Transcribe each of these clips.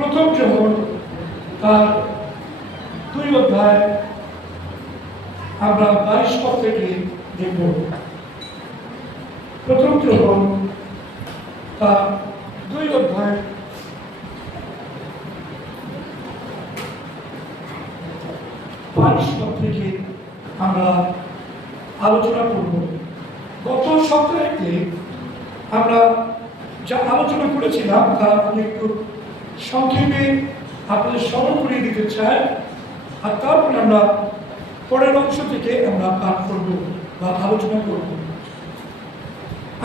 প্রথম যোহন তার 2 অধ্যায় আমরা 22 পদ থেকে দেখব। প্রথম যোহন তার 2 অধ্যায় 22 পদ থেকে আমরা আলোচনা করব। গত সপ্তাহে আমরা যা আলোচনা করেছিলাম তা আমি একটু সংক্ষেপে আপনাদের স্মরণ করিয়ে দিতে চাই, আর তারপরে আমরা পরের অংশ থেকে আমরা পাঠ করব বা আলোচনা করব।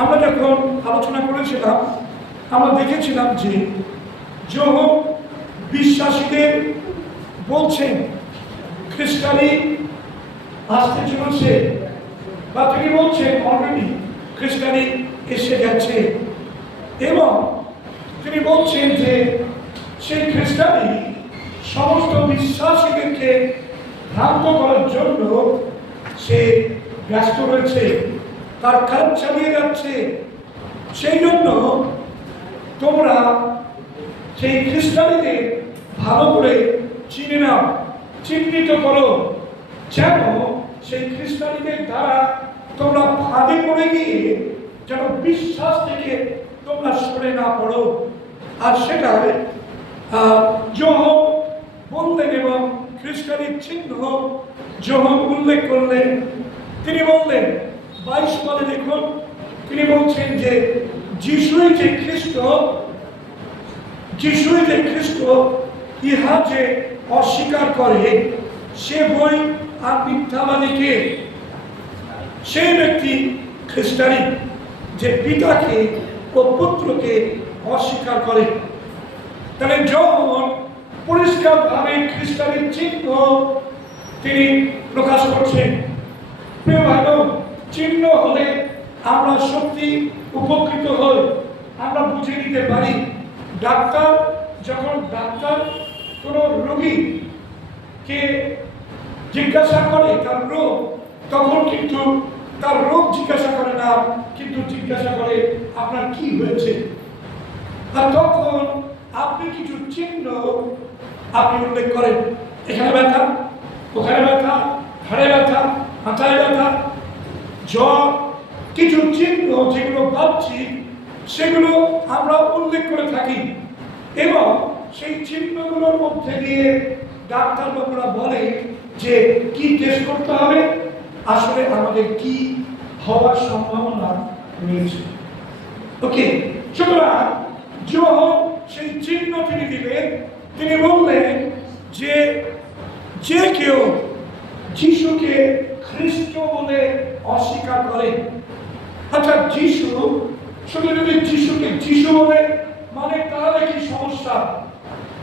আমরা যখন আলোচনা করেছিলাম আমরা দেখেছিলাম যে যোহন বিশ্বাসীদের বলছেন খ্রিস্টানি আসতে চলেছে, বা তিনি বলছেন অলরেডি খ্রিস্টানি এসে গেছে, এবং তিনি বলছেন যে সেই খ্রিস্টানি সমস্ত বিশ্বাসীদেরকে ভ্রান্ত করার জন্য সে ব্যস্ত রয়েছে, তার কাজ চালিয়ে যাচ্ছে। সেই জন্য তোমরা সেই খ্রিস্টানিদের ভালো করে চিনে নাও, চিহ্নিত করো, যেন সেই খ্রিস্টানিদের দ্বারা তোমরা ফাঁদে পড়ে গিয়ে যেন বিশ্বাস থেকে তোমরা সরে না পড়ো। আর সেটাই যোহন বললেন, এবং খ্রিস্টানির চিহ্ন যোহন উল্লেখ করলেন। তিনি বললেন 22 পদে দেখুন, তিনি বলছেন যে যিশুই যে খ্রিস্ট ইহা যে অস্বীকার করে সে বই আর মিথ্যাবাদীকে। সেই ব্যক্তি খ্রিস্টানি যে পিতাকে ও পুত্রকে অস্বীকার করে। তাহলে যখন পরিষ্কারভাবে খ্রিস্টানির চিহ্ন তিনি প্রকাশ করছেন। প্রিয় ভাই, চিহ্ন হলে আমরা সত্যি উপকৃত হই, আমরা বুঝে নিতে পারি। যখন ডাক্তার কোনো রোগীকে জিজ্ঞাসা করে তার রোগ, তখন কিন্তু তার রোগ জিজ্ঞাসা করে না, কিন্তু জিজ্ঞাসা করে আপনার কি হয়েছে। আর তখন আপনি কিছু চিহ্ন আপনি উল্লেখ করেন, এখানে ব্যথা, ওখানে ব্যথা, ঘাড়ে ব্যথা, মাথায় ব্যথা, জ্বর, কিছু চিহ্ন যেগুলো ভাবছি সেগুলো আমরা উল্লেখ করে থাকি, এবং সেই চিহ্নগুলোর মধ্যে দিয়ে ডাক্তার বাবুরা বলে যে কি টেস্ট করতে হবে, আসলে আমাদের কি হওয়ার সম্ভাবনা রয়েছে। ওকে, সুতরাং যোহন সেই চিহ্ন তিনি দিলেন। তিনি বললেন যে যে কেউ যিশুকে খ্রিস্ট বলে অস্বীকার করে, আচ্ছা যিশু শুধু যদি যিশুকে যিশু বলে মানে তাহলে কি সমস্যা?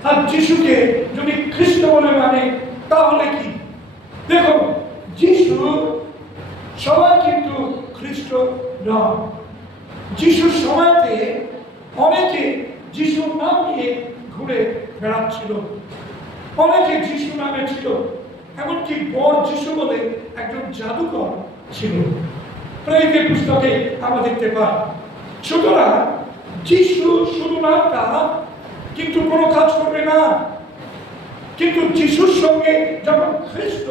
আর যিশুকে যদি খ্রিস্ট বলে মানে তাহলে কি? দেখো, যিশু সবাই কিন্তু খ্রিস্ট নয়। যিশুর সময়তে অনেকে যিশুর নাম নিয়ে ঘুরে বেড়াচ্ছিল, অনেকে যিশু নামে ছিল, এমনকি বর যিশু বলে একজন জাদুকর ছিল, প্রেরিতের পুস্তকে আমরা দেখতে পাই। সুতরাং যিশু শুধু নামটা কিন্তু কোনো কাজ করবে না, কিন্তু যিশুর সঙ্গে যখন খ্রিস্ট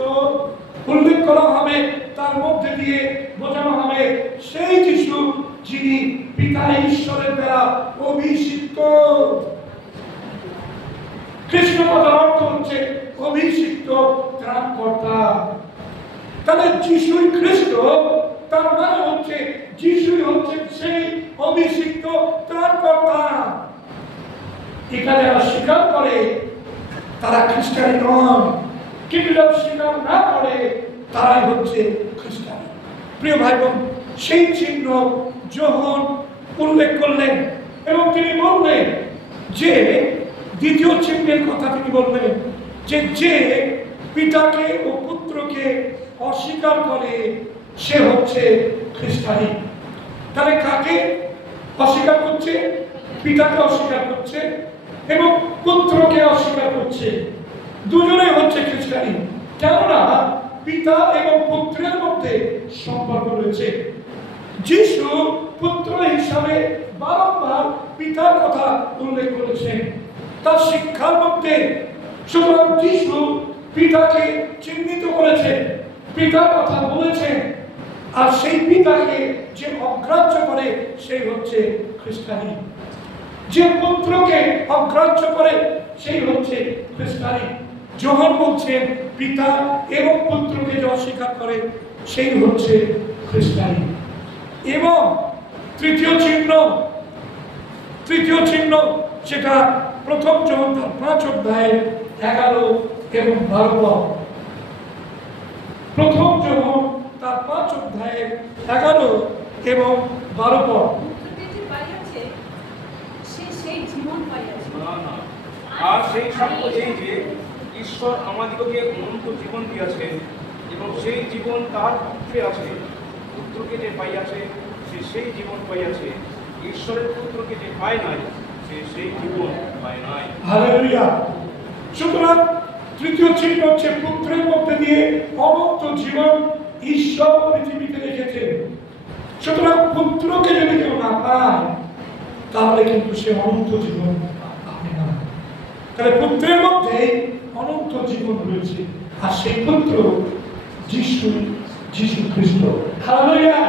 উল্লেখ করা হবে তার মধ্যে দিয়ে বোঝানো হবে সেই যিশু যিনি পিতা ঈশ্বরের দ্বারা অভিষিক্ত। খ্রিস্ট কথার অর্থ হচ্ছে অভিষিক্ত ত্রাণকর্তা। তাহলে যিশুই খ্রিস্ট, তার মানে হচ্ছে যিশুই হচ্ছে সেই অভিষিক্ত ত্রাণকর্তা। এটা যারা স্বীকার করে তারা খ্রিস্টানি নয়, কিন্তু যারা স্বীকার না করে তারাই হচ্ছে খ্রিস্টানি। প্রিয় ভাই বোন, সেই চিহ্ন যোহন উল্লেখ করলেন, এবং তিনি বললেন যে দ্বিতীয় চিহ্নের কথা তিনি বললেন যে যে পিতাকে ও পুত্রকে অস্বীকার করে সে হচ্ছে খ্রিস্টানি। তাহলে কাকে অস্বীকার করছে? পিতাকে অস্বীকার করছে এবং পুত্রকে অস্বীকার করছে, দুজনেই হচ্ছে খ্রিস্টানি। কেননা পিতা এবং পুত্রের মধ্যে সম্পর্ক রয়েছে। যিশু পুত্র হিসাবে বারংবার পিতার কথা উল্লেখ করেছেন, তার শিক্ষার মধ্যে। সুতরাং যিশু পিতাকে চিহ্নিত করেছেন, পিতার কথা বলেছেন, আর সেই পিতাকে যে অগ্রাহ্য করে সেই হচ্ছে খ্রিস্টানি। যে পুত্রকে অগ্রাহ্য করে সেই হচ্ছে খ্রিস্টানি। যোহান বলছেন পিতা এবং পুত্রকে যে অস্বীকার করে সেই হচ্ছে খ্রিস্টানি। এবং তৃতীয় চিহ্ন সেটা প্রথম যোহান তার 5 অধ্যায়ের 11 এবং 12 পদ। প্রথম যোহান তার 5 অধ্যায়ের 11 এবং 12 পদ। আর সেই সাক্ষ্য এই যে ঈশ্বর আমাদিগকে অনন্ত জীবন দিয়াছেন, এবং সেই জীবন তার পুত্রে আছে। পুত্রকে যে পাইয়াছে সে সেই জীবন পাইয়াছে, ঈশ্বরের পুত্রকে যে পায় নাই সে সেই জীবন পায় নাই। হালেলুয়া। সুতরাং তৃতীয় চিহ্ন হচ্ছে পুত্রের মধ্যে দিয়ে অনন্ত জীবন ঈশ্বর পৃথিবীতে রেখেছেন। সুতরাং পুত্রকে যদি কেউ না পায় তাহলে কিন্তু সে অনন্ত জীবন পাবে না। তাহলে পুত্রের মধ্যে অনন্ত জীবন রয়েছে, আর সেই পুত্র যিশু খ্রিস্ট। হালেলুয়া।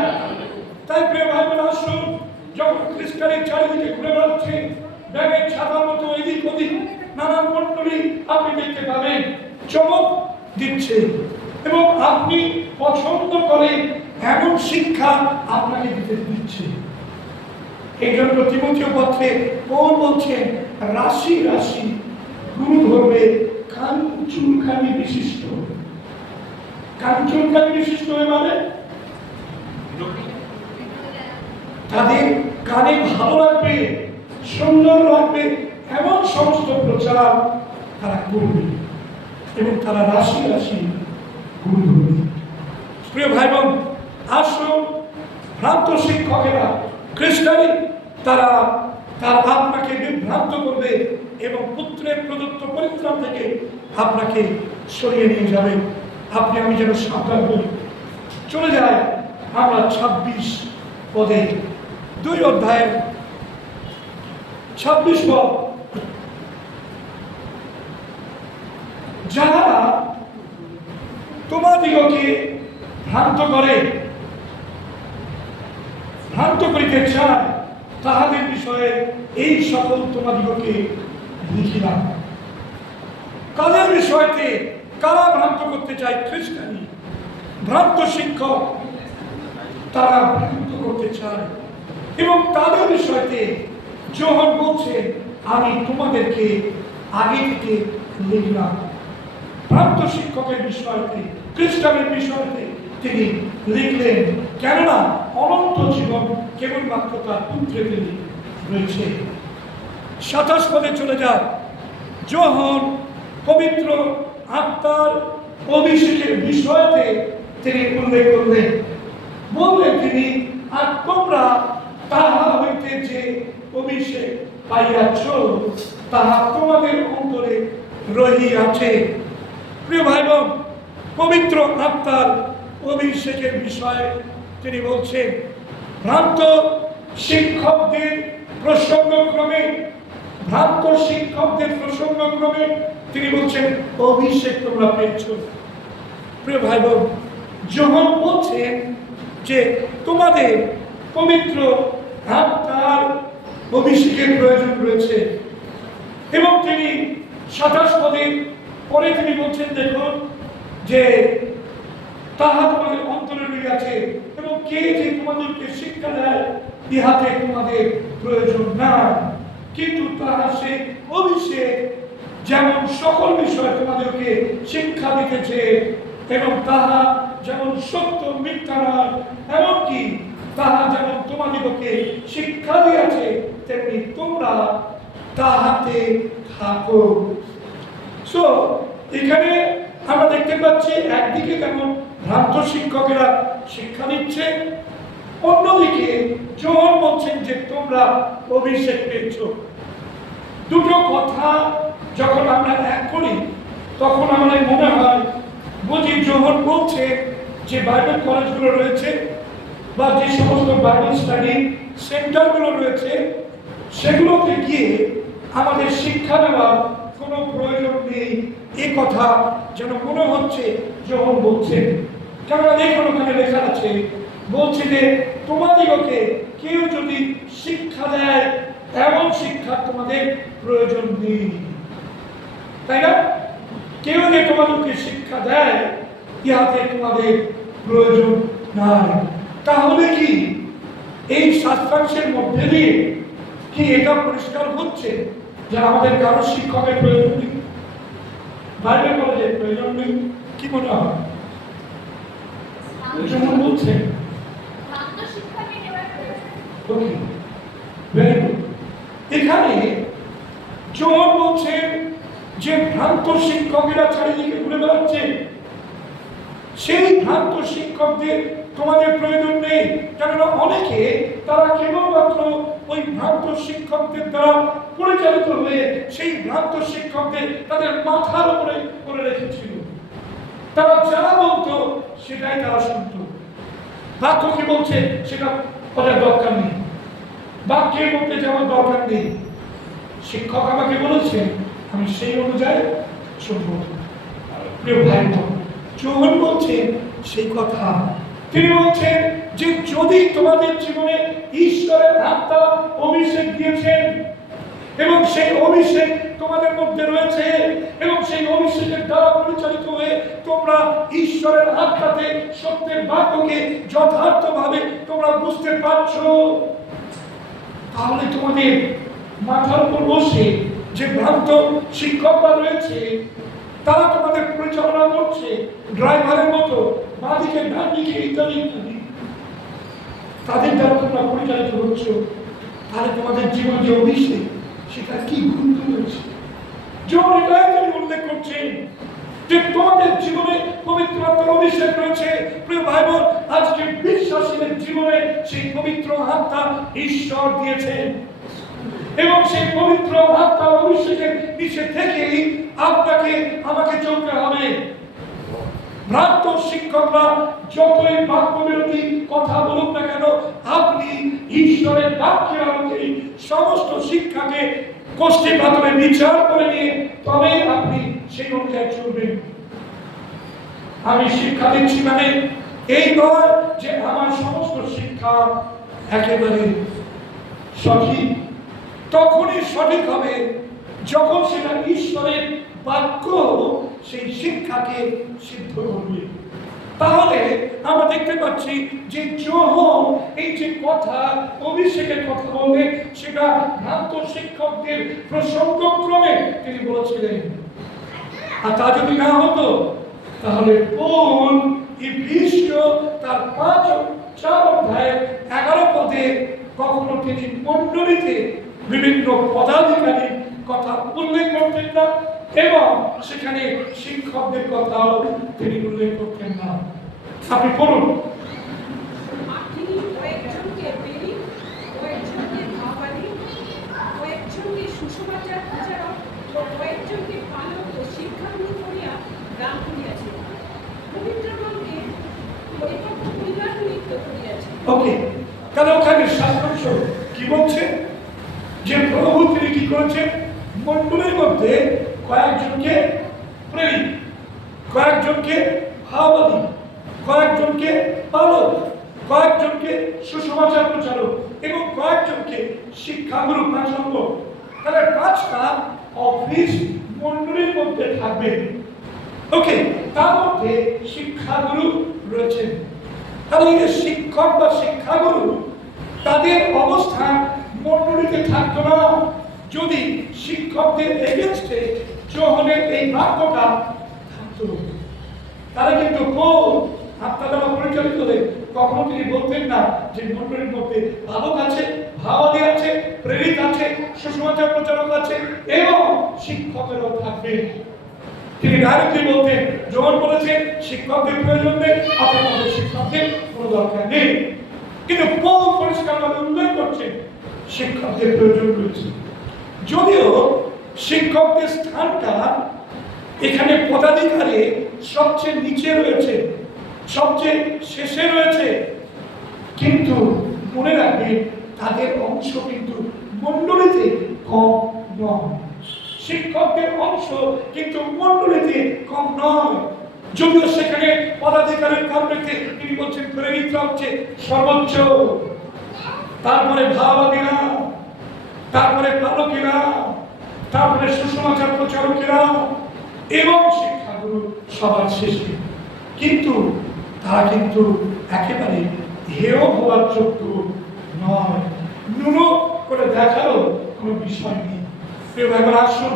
তাই প্রিয় ভাই বোন, আসুন, যখন খ্রিস্টানের চারিদিকে ঘুরে বেড়াচ্ছে ব্যাগের ছাতার মতো এদিক ওদিক নানান মণ্ডলী আপনি দেখতে পাবেন, চমক দিচ্ছে, এবং আপনি পছন্দ করেন এমন শিক্ষা আপনাকে দিতে দিচ্ছে। এই জন্য তিমথিয় পত্রে পৌল বলছেন রাশি রাশি গুরু ধরবে কান চুলকানি বিশিষ্ট। কান চুলকানি বিশিষ্ট মানে তাদের কানে ভালো লাগবে, সুন্দর লাগবে এমন সমস্ত প্রচার তারা করবে, এবং তারা রাশি রাশি গুরু ধরবে। প্রিয় ভাই বোন, আসুন, ভ্রান্ত শিক্ষকেরা খ্রিস্টানি তারা আপনাকে বিভ্রান্ত করবে এবং পুত্রের প্রদত্ত পরিত্রাণ থেকে আপনাকে সরিয়ে নিয়ে যাবে। আপনি আমি যেন সাবধান হই। চলে যায় আমরা 26 পদে, 2 অধ্যায়ের 26 পদ। যারা তোমাদিগকে ভ্রান্ত করিতে চায় তাহাদের বিষয়ে এই সকল তোমাদিগকে লিখিলাম। কাদের বিষয়তে কারা ভ্রান্ত করতে চায়? খ্রিস্টানি ভ্রান্ত শিক্ষক, তারা ভ্রান্ত করতে চায়, এবং তাদের বিষয়তে যোহান বলছে আমি তোমাদেরকে আগে থেকে লিখলাম। ভ্রান্ত শিক্ষকের বিষয়তে, খ্রিস্টানের বিষয়তে তিনি লিখলেন, কেননা অনন্ত জীবন কেবলমাত্র তার পুত্রে রয়েছে। 27 পদে চলে যায়। যোহান পবিত্র আত্মার অভিষেকের বিষয়তে তিনি উল্লেখ করলেন, বললেন তিনি, আর তোমরা তাহা হইতে যে অভিষেক পাইয়াছ তাহা তোমাদের অন্তরে রহিয়াছে। প্রিয় ভাই বোন, পবিত্র আত্মার অভিষেকের বিষয়ে তিনি বলছেন, ভ্রান্ত শিক্ষকদের প্রসঙ্গক্রমে তিনি বলছেন অভিষেক তোমরা পেয়েছ। প্রিয় ভাই বোন, যোহান বলছেন যে তোমাদের পবিত্র আত্মার অভিষেকের প্রয়োজন রয়েছে, এবং তিনি 27 পদে পরে তিনি বলছেন, দেখুন যে তাহা তোমাদের অন্তরে রইয়াছে, এবং কে যে তোমাদেরকে শিক্ষা দেয় ইহাতে তোমাদের প্রয়োজন নাই, কিন্তু তাহা সেই অভিষেক যেমন সকল বিষয়ে তোমাদেরকে শিক্ষা দিতেছে, এবং তাহা যেমন সত্য মিথ্যা নয়, এমনকি তাহা যেমন তোমাদিগকে শিক্ষা দিয়াছে তেমনি তোমরা তাহাতে থাকো। সো এখানে আমরা দেখতে পাচ্ছি একদিকে যেমন ভ্রান্ত শিক্ষকেরা শিক্ষা দিচ্ছে, অন্যদিকে যোহান বলছেন যে তোমরা অভিষেক পেয়েছ। দুটো কথা যখন আমরা এক করি তখন আমাদের মনে হয় বুঝি যোহান বলছে যে বাইবেল কলেজগুলো রয়েছে বা যে সমস্ত বাইবেল স্টাডি সেন্টারগুলো রয়েছে সেগুলোতে গিয়ে আমাদের শিক্ষা দেওয়ার কোনো প্রয়োজন নেই, এ কথা যেন মনে হচ্ছে যখন বলছেন। কেননা দেখুন ওখানে লেখা আছে, বলছে যে তোমাদিগকে কেউ যদি শিক্ষা দেয়, এমন শিক্ষা তোমাদের প্রয়োজন নেই। তাই না? কেউ যে তোমাদেরকে শিক্ষা দেয়, ইহাতে তোমাদের প্রয়োজন নাই। তাহলে কি এই শাস্ত্রাংশের মধ্যে দিয়ে কি এটা পরিষ্কার হচ্ছে যে আমাদের কারো শিক্ষকের প্রয়োজন নেই, বাইবেল কলেজের প্রয়োজন নেই? কি মনে হয়? যেমন বলছেন এখানে জন বলছেন যে ভ্রান্ত শিক্ষকেরা চারিদিকে ঘুরে বেড়াচ্ছে, সেই ভ্রান্ত শিক্ষকদের তোমাদের প্রয়োজন নেই। কেননা অনেকে তারা কেবলমাত্র ওই ভ্রান্ত শিক্ষকদের দ্বারা পরিচালিত হয়ে সেই ভ্রান্ত শিক্ষকদের তাদের মাথার উপরে করে রেখেছিল। তারা যা বলতো সেটাই তারা শুনত। বাক্য কি বলছে সেটা ওদের দরকার নেই, বাক্যের মধ্যে যাওয়ার দরকার নেই। শিক্ষক আমাকে বলেছেন, আমি সেই অনুযায়ী শুনব। প্রিয় ভাই বোন, যখন বলছেন সেই কথা, তিনি বলছেন যে যদি তোমাদের জীবনে ঈশ্বরের আত্মা অভিষেক দিয়েছেন এবং সেই অভিষেক তোমাদের মধ্যে রয়েছে এবং সেই অভিষেকের দ্বারা পরিচালিত হয়ে তোমরা ঈশ্বরের আত্মাতে সত্যের বাক্যকে যথার্থভাবে তোমরা বুঝতে পারছো, তাহলে তোমাদের মাথার উপর বসে যে ভ্রান্ত শিক্ষকরা রয়েছে তারা তোমাদের পরিচালনা করছে ড্রাইভারের মতো, বাঁদিকে ডান দিকে ইত্যাদি ইত্যাদি, তাদের দ্বারা তোমরা পরিচালিত হচ্ছ, তাহলে তোমাদের জীবন যে অভিষেক সেটা কি গুরুত্ব রয়েছে? যখন এটাই তিনি উল্লেখ করছেন যে তোমাদের জীবনে পবিত্র আত্মার অভিষেক রয়েছে। প্রিয় ভাই বোন, আজকে বিশ্বাসীদের জীবনে সেই পবিত্র আত্মা ঈশ্বর দিয়েছেন এবং সেই পবিত্র আত্মার অভিষেকের নিচে থেকেই আপনাকে আমাকে চলতে হবে। ভ্রান্ত শিক্ষকরা যতই বাক্য বিরোধী কথা বলুক না কেন, আপনি ঈশ্বরের বাক্যের আলোকে সমস্ত শিক্ষাকে কোষ্ঠী পাথরে বিচার করে নিয়ে তবেই আপনি সেই অনুযায়ী চলবেন। আমি শিক্ষা দিচ্ছি মানে এই নয় যে আমার সমস্ত শিক্ষা একেবারে সঠিক। তখনই সঠিক হবে যখন সেটা ঈশ্বরের বাক্য সেই শিক্ষাকে সিদ্ধ করবে। তাহলে আমরা দেখতে পাচ্ছি যে যখন এই যে কথা অভিষেকের কথা বললেন সেটা ভ্রান্ত শিক্ষকদের প্রসঙ্গক্রমে তিনি বলেছিলেন। আর তা যদি না হতো তাহলে পৌল ইফিসীয় তার 5-4 অধ্যায় 11 পদে কখনো তিনি মণ্ডলীতে বিভিন্ন পদাধিকারী কথা উল্লেখ করতেন না এবং সেখানে শিক্ষকদের কথাও তিনি উল্লেখ করতেন না। আপনি পড়ুন। ওকে, তাহলে ওখানে শাস্ত্রাংশ কি বলছে যে প্রভু তিনি কি করেছেন? মণ্ডলীর মধ্যে কয়েকজনকে প্রেরিত, কয়েকজনকে ভাববাদী, কয়েকজনকে পালক, কয়েকজনকে সুসমাচার প্রচারক এবং কয়েকজনকে শিক্ষাগুরু। 5 নম্বর, তাহলে 5টা অফিস মণ্ডলীর মধ্যে থাকবে। ওকে, তার মধ্যে শিক্ষাগুরু রয়েছেন। তাহলে এই যে শিক্ষক বা শিক্ষাগুরু তাদের অবস্থান মণ্ডলীতে থাকতো না যদি শিক্ষকদের এগেনস্টে যোহনের এই বাক্যটা থাকতো। তারা কিন্তু আপনারা পরিচালিত হয়ে কখনো তিনি বলতেন না যে মণ্ডলীর মধ্যে পালক আছে, ভাবাদী আছে, প্রেরিত আছে, সুসমাচার প্রচারক আছে এবং শিক্ষকেরও থাকবে। তিনি ডাইরেক্টলি বলতেন, যখন বলেছেন শিক্ষকদের প্রয়োজন নেই, আপনাদের শিক্ষকদের কোনো দরকার নেই। কিন্তু পৌল পরিষ্কারভাবে উল্লেখ করছেন শিক্ষকদের প্রয়োজন রয়েছে। যদিও শিক্ষকদের স্থানটা এখানে পদাধিকারে সবচেয়ে নিচে রয়েছে, সবচেয়ে শেষে রয়েছে, কিন্তু মনে রাখবেন তাদের অংশ কিন্তু মণ্ডলীতে কম নয়। শিক্ষকদের অংশ কিন্তু মণ্ডলীতে কম নয়, যদিও সেখানে পদাধিকারের কারণে তিনি বলছেন প্রেরিতরা হচ্ছে সর্বোচ্চ, তারপরে ভাবাদীরা, তারপরে পালকেরা, তারপরে সুসমাচার প্রচারকেরা এবং শিক্ষাগুরু সবার শেষে। কিন্তু তারা কিন্তু একেবারে হেয় হওয়ার যোগ্য নয়, ন্যূন করে দেখারও কোনো বিষয় নেই। প্রিয় ভাই বোন, আসুন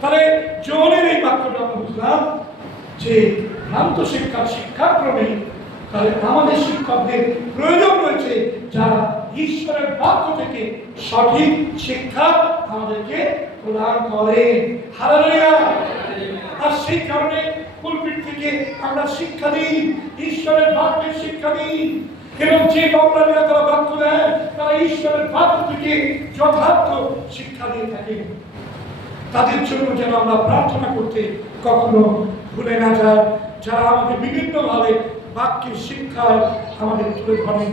তাহলে জনের এই বাক্যটা আমরা বুঝলাম যে ভ্রান্ত শিক্ষাক্রমে তাহলে আমাদের শিক্ষকদের প্রয়োজন রয়েছে যারা ঈশ্বরের বাক্য থেকে সঠিক শিক্ষা আমাদেরকে প্রদান করে। হালেলুয়া। আর সেই কারণে পুলপিট থেকে আমরা শিক্ষা দিই, ঈশ্বরের বাক্যের শিক্ষা দিই, এবং যে বক্তারা তারা বাক্য দেয় তারা ঈশ্বরের বাক্য থেকে যথার্থ শিক্ষা দিয়ে থাকে। তাদের জন্য যেন আমরা প্রার্থনা করতে কখনো ভুলে না যাই, যারা আমাদের বিভিন্নভাবে বাক্যের শিক্ষায় আমাদের তুলে ধরেন।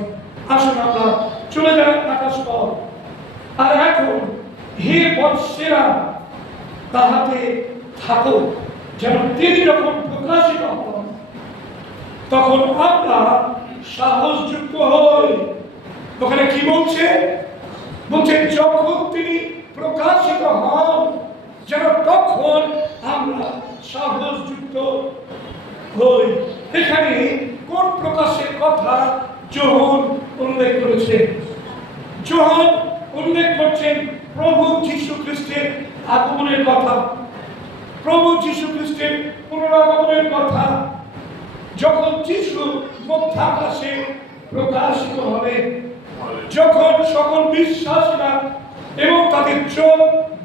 আসুন আমরা চলে যাই আকাশ পথ। আর এখন হে বৎসেরা তাহাতে থাকো, যেন তিনি যখন প্রকাশিত হন তখন আমরা সাহসযুক্ত হই। ওখানে কি বলছে? বলছে যখন তিনি প্রকাশিত হন যেন তখন আমরা সাহসযুক্ত হই। এখানে কোন প্রকাশের কথা যোহন উল্লেখ করেছেন? যোহন উল্লেখ করছেন প্রভু যীশু খ্রিস্টের আগমনের কথা, প্রভু যীশু খ্রিস্টের পুনরাগমনের কথা। যখন যীশু মধ্যাকাশে প্রকাশিত হবে, যখন সকল বিশ্বাসীরা এবং তাদের চোখ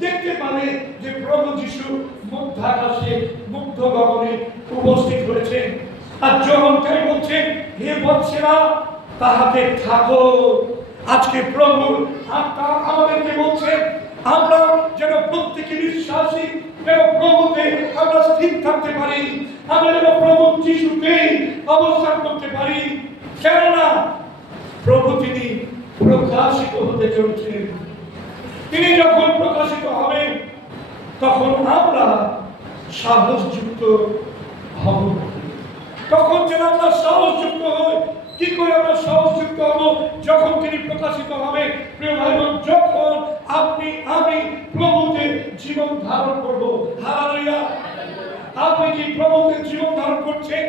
দেখতে পাবে যে প্রভু যীশু মধ্যাকাশে মুগ্ধ গগনে উপস্থিত হয়েছেন। আর যখন তাই বলছেন হে বৎসেরা তাহাতে থাকো। আজকে প্রভু আত্মা আমাদেরকে বলছেন আমরা যেন প্রত্যেকে বিশ্বাসী এবং প্রভুতে আমরা স্থির থাকতে পারি, আমরা যেন প্রভু যীশুতে অবস্থান করতে পারি। কেননা প্রভু তিনি প্রকাশিত হতে চলেছেন। তিনি যখন প্রকাশিত হবেন তখন আমরা সাহসযুক্ত হব। তখন যেন আমরা সাহসযুক্ত হই। কি করে আমরা সাহসযুক্ত হব? যখন তিনি প্রকাশিত হবে, প্রিয় ভাই বোন, যখন আপনি আমি প্রভুতে জীবন ধারণ করব। হালেলুয়া। আপনি কি প্রভুতে জীবন ধারণ করছেন?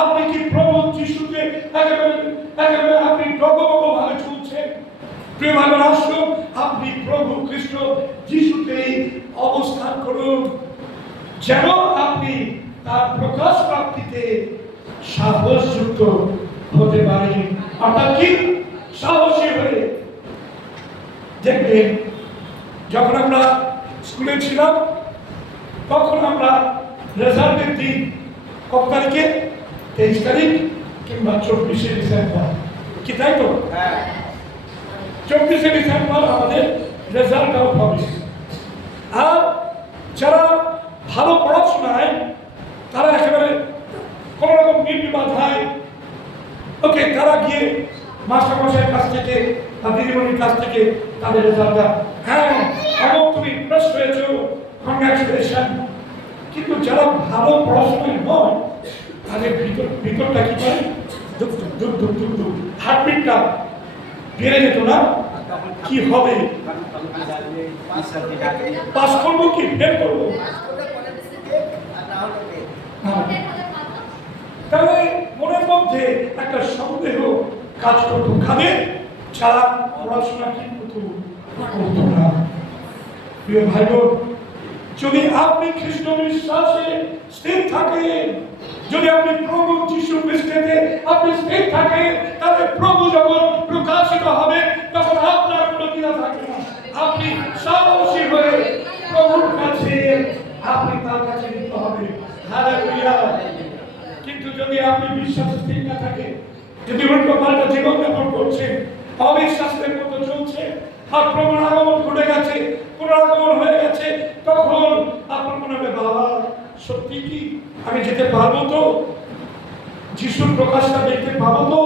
আপনি কি প্রভু যিশুতে একেবারে আপনি ডগমগ ভাবে চলছেন? প্রিয় ভাই বোন, আসুন আপনি প্রভু খ্রিস্ট যিশুতেই অবস্থান করুন, যেন আপনি তার প্রকাশ প্রাপ্তিতে সাহসযুক্ত হতে পারেন। অর্থাৎ কি? সাহসী হয়ে। দেখবেন যখন আমরা স্কুলে ছিলাম তখন আমরা রেজাল্টের দিন কত তারিখে? 23 তারিখ কিংবা 24শে ডিসেম্বর, কি তাই তো? 24শে ডিসেম্বর আমাদের রেজাল্ট আউট হবে। আর যারা ভালো পড়াশোনায় তারা একেবারে কোনো রকম নির্বিবাধায় ওকে তারা গিয়ে মাস্টারমশাইয়ের কাছ থেকে বা দিদিমণির কাছ থেকে তাদের রেজাল্টটা, হ্যাঁ এবং তুমি প্লাস হয়েছো, কংগ্রাচুলেশন। কিন্তু যারা ভালো পড়াশোনায় নয় তাদের ভিতরটা কি করে? দুঃখ দুঃখ দুঃখ দুঃখ দুঃখ, হার্টবিটটা বেড়ে যেত না? কি হবে? পাস করবো কি ফেল করবো? তাহলে মনের মধ্যে একটা সন্দেহ কাজ করতো, কাদের? যারা পড়াশোনা ঠিক মতো করতো না। প্রিয় ভাই বোন, যদি আপনি খ্রিস্ট বিশ্বাসে স্থির থাকেন, যদি আপনি প্রভু যীশু খ্রিস্টেতে আপনি স্থির থাকেন, তাহলে প্রভু যখন প্রকাশিত হবে তখন আপনার কোনো দ্বিধা থাকবে না। আপনি সাহসী হয়ে প্রভুর কাছে আপনি তার কাছে নিতে হবে। হালেলুয়া। কিন্তু যদি আপনি বিশ্বাস স্থির না থাকে, যদি উল্টো পাল্টা জীবনযাপন করছেন, অবিশ্বাসের মতো চলছে, আর প্রভুর আগমন ঘটে গেছে, পুনরাগমন হয়ে গেছে, তখন আপনার মনে হবে বাবা সত্যি কি আমি যেতে পারবো তো? যিশুর প্রকাশটা দেখতে পাবো তো?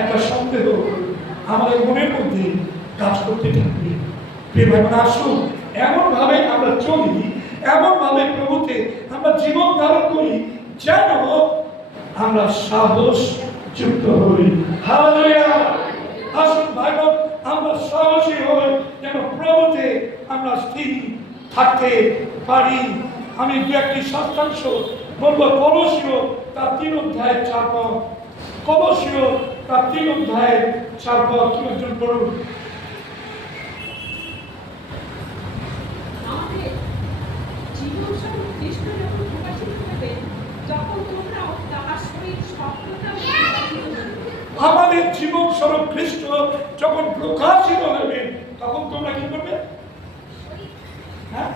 একটা সন্দেহ আমাদের মনের মধ্যে কাজ করতে থাকবে। প্রিয় ভাই বোন, আসুন এমন ভাবে আমরা চলি, এমন ভাবে প্রভুতে আমরা জীবন ধারণ করি যেন আমরা সাহস যুক্ত হই। হালেলুয়া। আসুন ভাই বোন, আমরা সাহসী হই যেন প্রভুতে আমরা স্থির থাকতে পারি। আমি দু একটি শতাংশ বলবো। কলসীয় তার 3 অধ্যায়ের 4 পদ। কলসীয় তার 3 অধ্যায়ের 4 পদ কি একজন পড়ুন। আমাদের জীবনস্বরূপ খ্রিস্ট যখন প্রকাশিত হবে, তখন তোমরাও তাহার সহিত সত্যতায় প্রকাশিত হইবে। আমাদের জীবন স্বরূপ খ্রিস্ট যখন প্রকাশিত হবে, তখন তোমরা কি করবে? হ্যাঁ,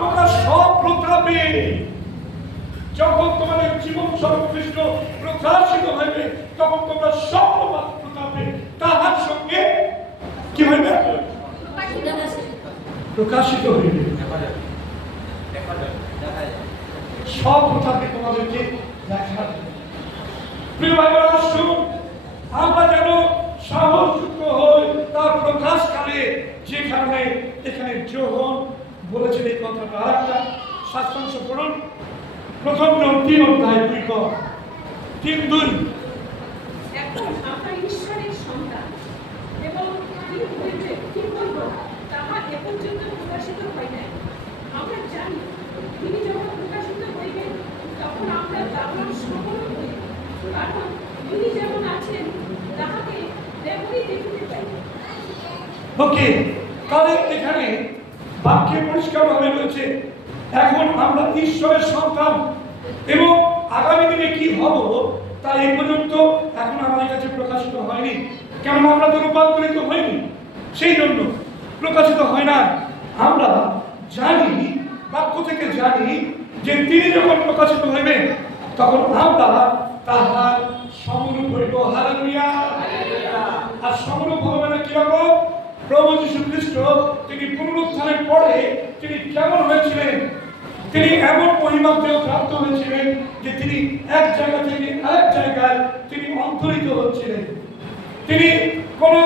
তোমরা সব প্রতাপে, যখন তোমাদের জীবন স্বরূপ খ্রিস্ট প্রকাশিত হবে, তখন তোমরা সব প্রতাপে তাহার সঙ্গে কি হইবে? প্রকাশিত হইবে। সব প্রতাপে তোমাদেরকে দেখা যাবে। প্রিয় ভাই বোনেরা, আসুন আমরা যেন সাহসযুক্ত হই তার প্রকাশকালে, যে কারণে এখানে যোহন বলেছেন এই কথাটা। আর একটা শাস্ত্রাংশ পড়ুন, প্রথম জন 3 অধ্যায় 2 পদ, 3:2। এখন আমরা ঈশ্বরের সন্তান, এবং কি হইবে, কি বলব, তাহা এ পর্যন্ত প্রকাশিত হয় নাই। আমরা জানি তিনি যখন প্রকাশিত হইবেন, তখন আমরা তাহার সমরূপ হইব, কারণ তিনি যেমন আছেন তাহাকে তেমনই দেখিতে পাই। ওকে, তাহলে এখানে বাক্যে পরিষ্কারভাবে রয়েছে এখন আমরা ঈশ্বরের সন্তান, এবং আগামী দিনে কি হব তা এই পর্যন্ত এখন আমাদের কাছে প্রকাশিত হয়নি। কেন? আমরা তো রূপান্তরিত হইনি, সেই জন্য প্রকাশিত হয় না। আমরা জানি, বাক্য থেকে জানি যে তিনি যখন প্রকাশিত হইবেন, তখন আমরা তাহার সমরূপ হইব। হালেলুয়া। আর সমরূপ হবে মানে কিরকম? প্রভু যীশু খ্রিস্ট তিনি পুনরুত্থানের পরে তিনি কেমন হয়েছিলেন? তিনি এমন মহিমার দেহ প্রাপ্ত হয়েছিলেন যে তিনি এক জায়গা থেকে আরেক জায়গায় তিনি অন্তরিত হচ্ছিলেন। তিনি কোনো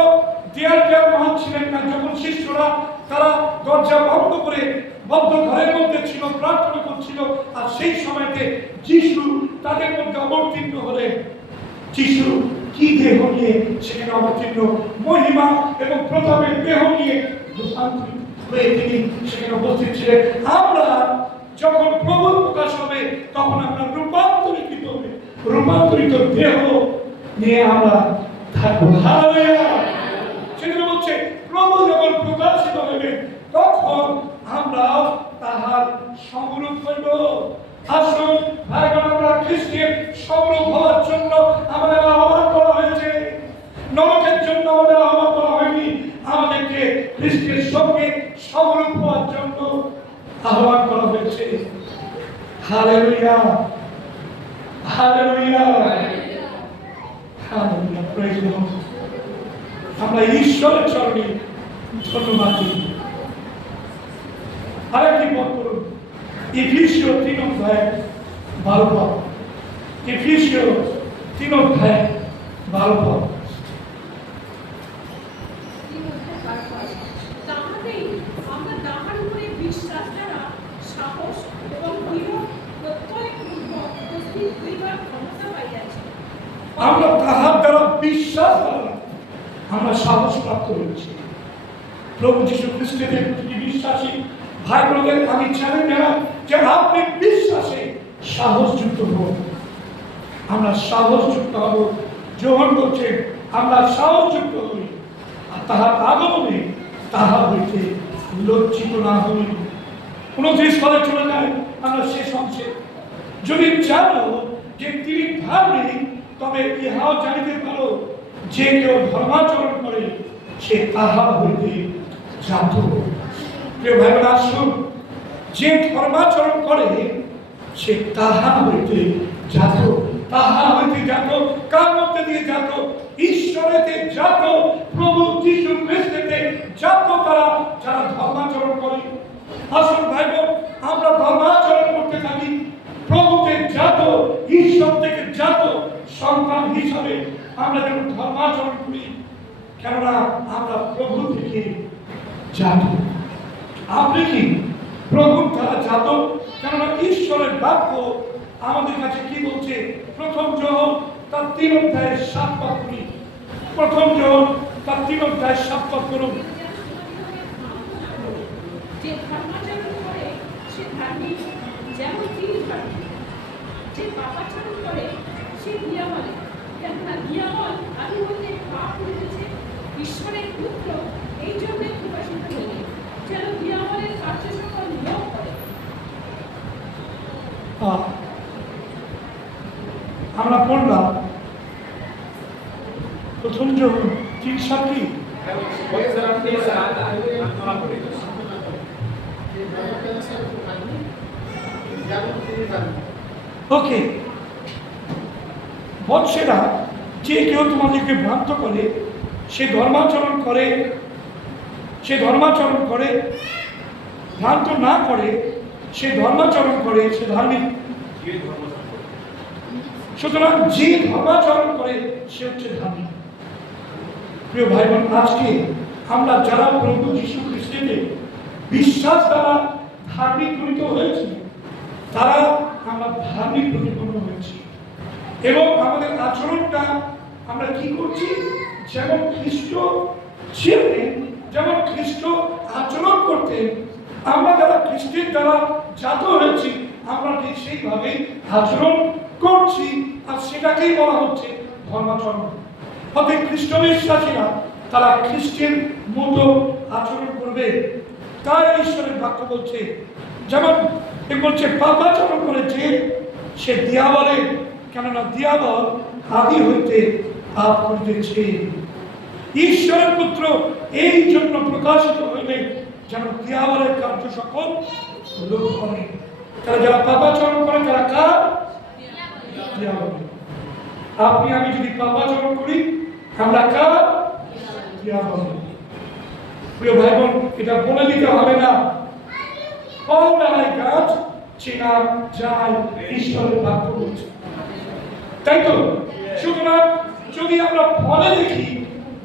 দেয়াল মান ছিলেন না। যখন শিষ্যরা তারা দরজা বন্ধ করে বদ্ধ ঘরের মধ্যে ছিল, প্রার্থনা করছিল, আর সেই সময়তে যিশু তাদের মধ্যে অবতীর্ণ হলেন। যিশু কি দেহ নিয়ে সেখানে অবতীর্ণ? মহিমা এবং প্রতাপের দেহ নিয়ে রূপান্তরিত হয়ে তিনি সেখানে উপস্থিত ছিলেন। আমরা যখন প্রভুর প্রকাশ হবে, তখন আমরা রূপান্তরিত হবে, রূপান্তরিত দেহ নিয়ে আমরা থাকবো। হালেলুয়া। সেখানে বলছে প্রভু যখন প্রকাশিত হবে, তখন আমরা তাহার সমরূপ হইব। আসুন ভাই বোন, আমরা খ্রিস্টের সমরূপ হওয়ার জন্য আমাদের আহ্বান করা হয়েছে। নরকের জন্য আমাদের আহ্বান করা হয়নি, আমাদেরকে খ্রিস্টের সঙ্গে সমরূপ হওয়ার জন্য আহ্বান করা হয়েছে। Hallelujah, hallelujah, hallelujah. Praise the lord. আমরা ঈশ্বরের চরণে ধন্যবাদ দিই। আরেকটি পদ করুন, এফেসীয় 3 অধ্যায় 12 পদ। এফেসীয় 3 অধ্যায় 12 পদ। তাহাতেই আমরা তাহার উপরে বিশ্বাস দ্বারা সাহস এবং দৃঢ় প্রত্যয়পূর্বক উপস্থিত হইবার ক্ষমতা পাইয়াছি। আমরা তাহার দ্বারা বিশ্বাস দ্বারা আমরা সাহস প্রাপ্ত হয়েছি। প্রভু যীশু খ্রিস্টের প্রতি বিশ্বাসী ভাই বোনদের আমি চ্যালেঞ্জ জানাই যে আপনি বিশ্বাসে সাহসযুক্ত হন। আমরা সাহসযুক্ত হব। যোহন বলছেন আমরা সাহসযুক্ত হই, আর তাহার আগমনে তাহা হইতে লজ্জিত না হই। 29 পদে চলে যায় আমরা শেষ অংশে। যদি জানো যে তিনি ধার্মিক, তবে ইহাও জানিতে পারো যে কেউ ধর্মাচরণ করে সে তাহা হইতে জাত। প্রিয় ভাই বোন, আসুন, যে ধর্মাচরণ করে সে তাহা হইতে জাত। তাহা হইতে জাত। কার মধ্যে দিয়ে জাত? ঈশ্বরেতে জাত, প্রভু যীশু খ্রিস্টেতে জাত তারা যারা ধর্মাচরণ করে। আসুন ভাই বোন, আমরা ধর্মাচরণ করতে থাকি, প্রভুতে জাত, ঈশ্বর থেকে জাত সন্তান হিসাবে আমরা যেন ধর্মাচরণ করি। কেননা আমরা প্রভু থেকে জাত। আপনি কি প্রভুর দ্বারা জাত? কেননা ঈশ্বরের বাক্য আমাদের কাছে কি বলছে? প্রথম যোহন তার 3 অধ্যায়ের 7 পদ পড়ি। প্রথম যোহন তার 3 অধ্যায়ের 7 পদ করুন। যে ধর্মাচরণ করে সে ধার্মিক, যেমন তিনি ধার্মিক। যে পাপাচরণ করে সে দিয়াবলে, কেননা দিয়াবল আদি হইতে পাপ করিতেছে। ঈশ্বরের পুত্র এই জন্যে প্রকাশিত হইলেন, যেন দিয়াবলের কার্য সকল নিয়োগ করে। আমরা পড়লাম প্রথম যোহন 3:7 কি? ওকে, বৎসেরা, যে কেউ তোমাদেরকে ভ্রান্ত করে, সে ধর্মাচরণ করে, ভ্রান্ত না করে, সে ধর্মাচরণ করে, সে ধার্মিক। সুতরাং যে ধর্মাচরণ করে সে হচ্ছে ধার্মিক। প্রিয় ভাই বোন, আজকে আমরা যারা প্রভু যীশু খ্রিস্টে বিশ্বাস দ্বারা ধার্মিক গঠিত হয়েছি, তারা আমরা ধার্মিক প্রতিপন্ন হয়েছি এবং আমাদের আচরণটা আমরা কি করছি? যেমন খ্রিস্ট ছিলেন, যেমন খ্রিস্ট আচরণ করতেন, আমরা যারা খ্রিস্টের দ্বারা জাত হয়েছি আমরা ঠিক সেইভাবে আচরণ করছি, আর সেটাকেই বলা হচ্ছে ধর্মাচরণ। অতএব খ্রিস্ট বিশ্বাসীরা তারা খ্রিস্টের মতো আচরণ করবে। তাই ঈশ্বরের বাক্য বলছে, যেমন বলছে পাপাচরণ করেছে সে দিয়াবলের, কেননা দিয়াবল আদি হইতে পাপ করিতেছে। ঈশ্বরের পুত্র এই জন্য প্রকাশিত হইলেন, যেন দিয়াবলের কার্য সকল লোক করে। তারা যারা পাপাচরণ করে তারা কার? দিয়াবল। আপনি আমি যদি পাপাচরণ করি আমরা কার? দিয়াবল। প্রিয় ভাই বোন, এটা বলে দিতে হবে না, ফল দ্বারাই গাছ চেনা যায়, ঈশ্বরের বাক্য বলছে, তাই তো? সুতরাং যদি আমরা ফলে দেখি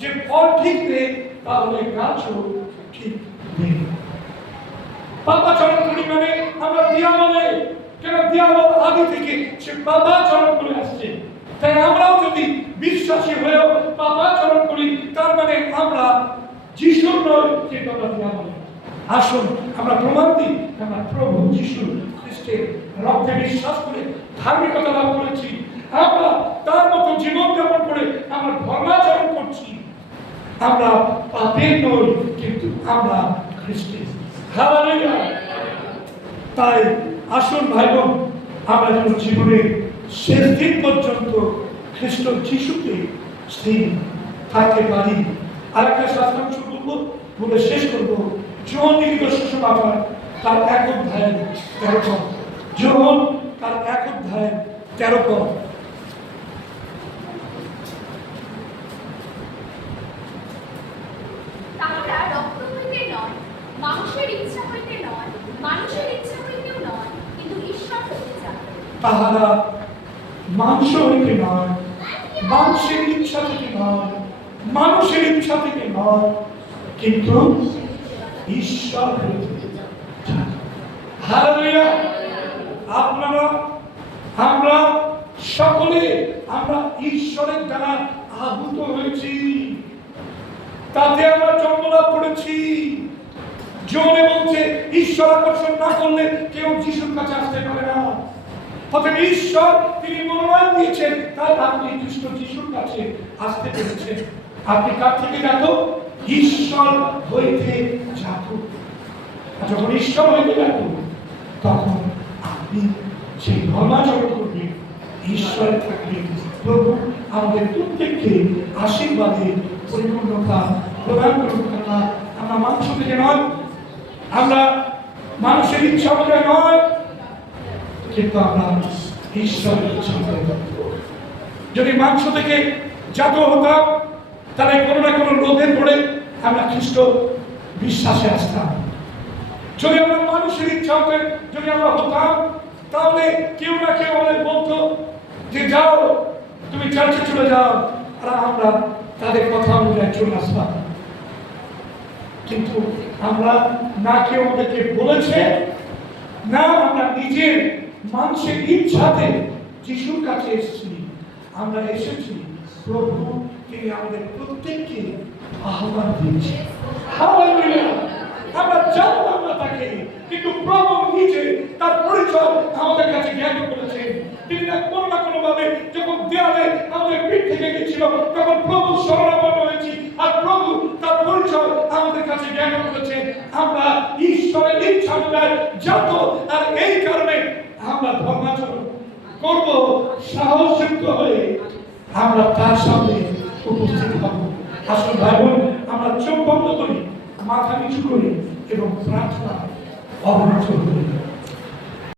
যে ফল ঠিক নেই, তাহলে গাছও ঠিক নেই। পাপাচরণ করি মানে আমরা দিয়াবলে, কেন দিয়াবল আদি থেকে সে পাপাচরণ করে আসছে। তাই আমরাও যদি বিশ্বাসী হয়েও পাপাচরণ করি, তার মানে আমরা যিশুর নয়, যে কথা দিয়াবল। আসুন আমরা প্রমাণ দিই, আমরা প্রভু যীশু খ্রিস্টের রক্তে বিশ্বাস করে ধার্মিকতা লাভ করেছি। আমরা তার মতো জীবন যাপন করে আমরা ধর্মাচরণ করছি। আমরা পাপের নই, কিন্তু আমরা খ্রিস্টের। হালেলুয়া। তাই আসুন ভাই বোন, আমরা যেন জীবনের শেষ দিন পর্যন্ত খ্রিস্ট যিশুকে স্থির থাকতে পারি। আরেকটা শাস্ত্রাংশ বলবো, বলে শেষ করবো। যোহন লিখিত সুসমাচার তার 1 অধ্যায় 13 পদ। যোহন তার 1 অধ্যায় 13 পদ। তাহারা রক্ত হইতে নয়, মাংসের ইচ্ছা হইতে নয়, মানুষের ইচ্ছা হইতেও নয়, কিন্তু ঈশ্বর হইতে জাত। তাহারা মাংস হইতে নয়, মাংসের ইচ্ছা থেকে নয়, মানুষের ইচ্ছা থেকে নয়, কিন্তু ঈশ্বর হইতে জাত। হালেলুয়া। আপনারা আমরা সকলে আমরা ঈশ্বরের দ্বারা আহুত হয়েছি, তাতে আমরা জন্মলাভ করেছি। যোহনে বলছে ঈশ্বর আকর্ষণ না করলে কেউ যিশুর কাছে আসতে পারে না। অতএব ঈশ্বর তিনি মনোনয়ন দিয়েছেন, তাই আপনি খ্রিস্ট যিশুর কাছে আসতে পেরেছেন। আপনি কার থেকে জাত? ঈশ্বর হইতে জাত। আর যখন ঈশ্বর হইতে জাত, তখন আপনি সেই ধর্মাচরণ করবেন, ঈশ্বরের থাকবেন। প্রভু আমাদের প্রত্যেককে আশীর্বাদে পরিপূর্ণতা প্রদান করুন। আমরা মাংস থেকে নয়, আমরা মানুষের ইচ্ছা অনুযায়ী নয়, কিন্তু আমরা ঈশ্বরের ইচ্ছা অনুযায়ী। যদি মাংস থেকে জাত হতাম, তাহলে কোনো না কোনো লোভে পড়ে আমরা খ্রিস্ট বিশ্বাসে আসতাম। যদি আমরা মানুষের ইচ্ছা হতে যদি আমরা হতাম, তাহলে কেউ না কেউ আমাদের বলতো যে যাও, তুমি চার্চে চলে যাও, আর আমরা তাদের কথা অনুযায়ী চলে আসলাম। কিন্তু আমরা না কেউ আমাদেরকে বলেছে, না আমরা নিজের মানুষের ইচ্ছাতে যিশুর কাছে এসেছি। আমরা এসেছি প্রভু তিনি আমাদের প্রত্যেককে আহ্বান দিয়েছে। হালেলুয়া! আমরা জানতাম না তাকে, কিন্তু প্রভু নিজে তার পরিচয় আমাদের কাছে জ্ঞান করেছেন। তিনি না কোনো না কোনো ভাবে যখন দেয়ালে আমাদের পিঠ থেকে গেছিল, তখন প্রভু শরণাপন্ন হয়েছি, আর প্রভু তার পরিচয় আমাদের কাছে জ্ঞান করেছেন। আমরা ঈশ্বরের ইচ্ছা অনুযায়ী যত, আর এই কারণে আমরা ধর্মাচরণ করব, সাহসযুক্ত হয়ে আমরা তার সামনে উপস্থিত হব। আসলে ভাই বোন, আমরা চোখ বন্ধ করি, মাথা নিচু করি এবং প্রার্থনা অবনত করি।